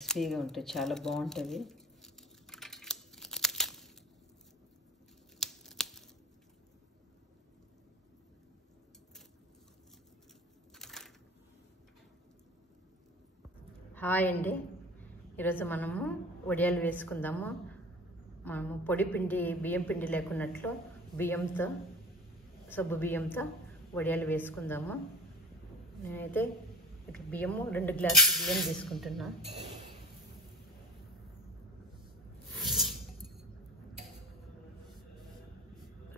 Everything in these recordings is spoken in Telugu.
క్రిస్పీగా ఉంటాయి, చాలా బాగుంటుంది. హాయ్ అండి, ఈరోజు మనము వడియాలు వేసుకుందాము. మనము పొడి పిండి, బియ్యం పిండి లేకున్నట్లు బియ్యంతో, సబ్బు బియ్యంతో వడియాలు వేసుకుందాము. నేనైతే ఇట్లా బియ్యము 2 గ్లాసులు బియ్యం తీసుకుంటున్నా.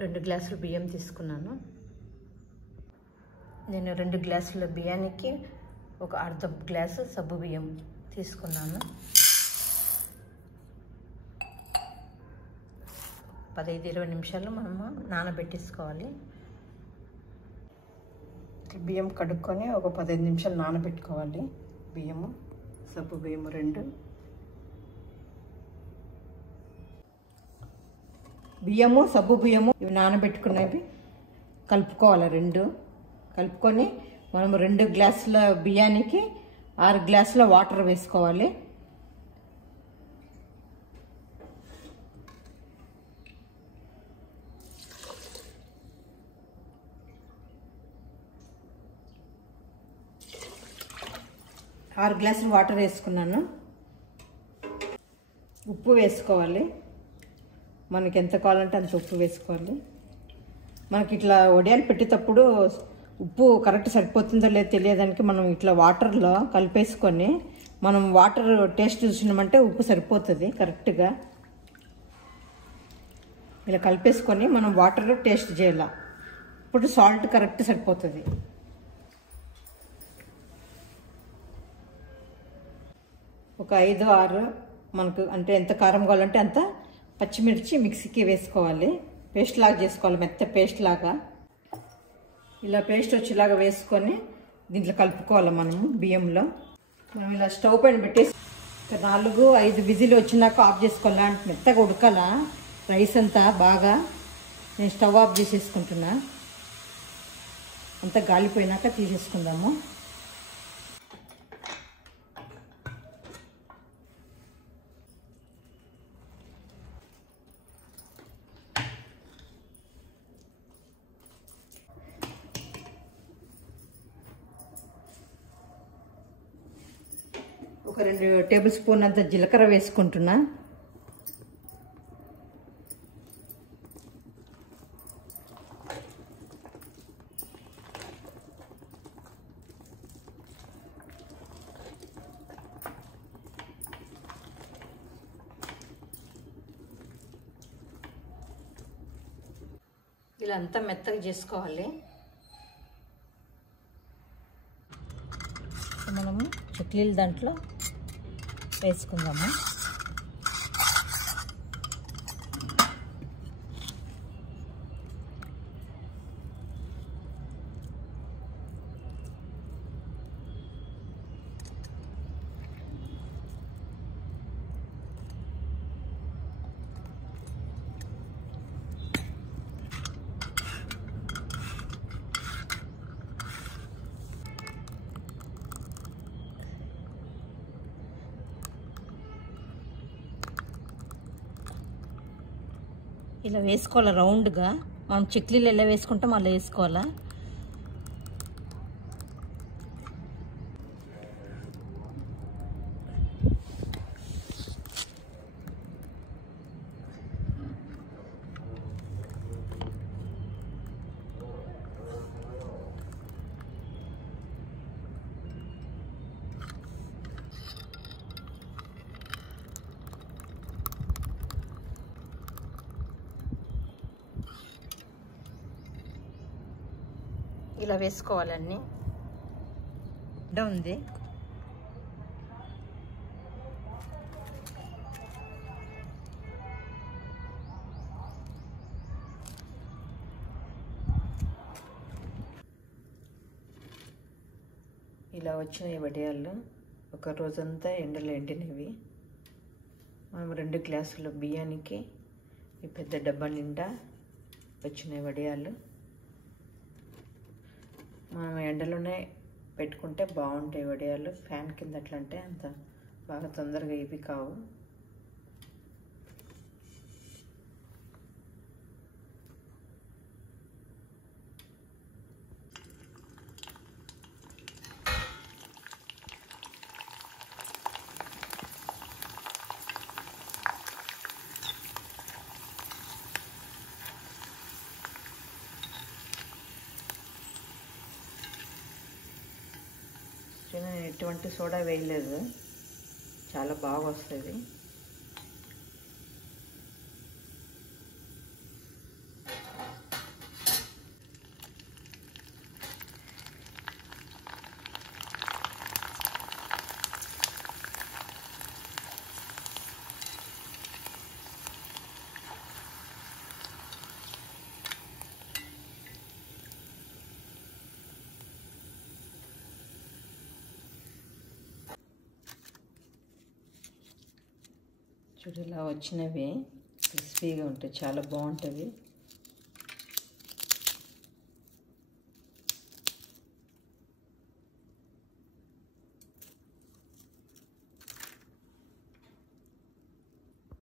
రెండు గ్లాసులు బియ్యం తీసుకున్నాను. నేను 2 గ్లాసుల బియ్యానికి ఒక అర్ధ గ్లాసు సబ్బు బియ్యం తీసుకున్నాను. 15-20 నిమిషాలు మనము నానబెట్టేసుకోవాలి. బియ్యం కడుక్కొని ఒక 15 నిమిషాలు నానబెట్టుకోవాలి. బియ్యము, సబ్బు బియ్యము 2. బియ్యము, సబ్బు బియ్యము ఇవి నానబెట్టుకున్నవి కలుపుకోవాలి. 2 కలుపుకొని మనము 2 గ్లాసుల బియ్యానికి 6 గ్లాసుల వాటర్ వేసుకోవాలి. ఆరు గ్లాసులు వాటర్ వేసుకున్నాను. ఉప్పు వేసుకోవాలి. మనకి ఎంత కావాలంటే అంత ఉప్పు వేసుకోవాలి. మనకి ఇట్లా వడియాలు పెట్టేటప్పుడు ఉప్పు కరెక్ట్ సరిపోతుందో లేదో తెలియడానికి మనం ఇట్లా వాటర్లో కలిపేసుకొని మనం వాటర్ టేస్ట్ చూసినామంటే ఉప్పు సరిపోతుంది కరెక్ట్గా. ఇలా కలిపేసుకొని మనం వాటర్ టేస్ట్ చేయాలి. ఇప్పుడు సాల్ట్ కరెక్ట్ సరిపోతుంది. ఒక 5-6 మనకు అంటే ఎంత కారం కావాలంటే అంత పచ్చిమిర్చి మిక్సీకి వేసుకోవాలి. పేస్ట్ లాగా చేసుకోవాలి, మెత్త పేస్ట్ లాగా. ఇలా పేస్ట్ వచ్చేలాగా వేసుకొని దీంట్లో కలుపుకోవాలి. మనము బియ్యంలో మనం ఇలా స్టవ్ పైన పెట్టేసి 4-5 విజిల్ వచ్చినాక ఆఫ్ చేసుకోవాలా. అంటే మెత్తగా ఉడకాల రైస్ అంతా బాగా. నేను స్టవ్ ఆఫ్ చేసేసుకుంటున్నా. అంతా గాలిపోయినాక తీసేసుకుందాము. ఒక 2 టేబుల్ స్పూన్ అంత జీలకర్ర వేసుకుంటున్నా. ఇలా అంతా మెత్తగా చేసుకోవాలి. మనము చక్లీలు దాంట్లో వేసుకుందాము. ఇలా వేసుకోవాలి రౌండ్గా. మనం చక్లీలు ఎలా వేసుకుంటాం అలా వేసుకోవాలా. ఇలా వేసుకోవాలన్నీ. ఉంది ఇలా వచ్చినాయి వడియాలు. ఒక రోజంతా ఎండలో ఎండినవి. మనం 2 గ్లాసుల బియ్యానికి ఈ పెద్ద డబ్బా నిండా వచ్చినాయి వడియాలు. మనం ఎండలోనే పెట్టుకుంటే బాగుంటాయి వడియాలు. ఫ్యాన్ కింద అట్లా అంటే అంత బాగా తొందరగా ఇవి కావు. నేను ఎటువంటి సోడా వేయలేదు, చాలా బాగా వస్తుంది. చూడు ఇలా వచ్చినవి క్రిస్పీగా ఉంటాయి, చాలా బాగుంటుంది.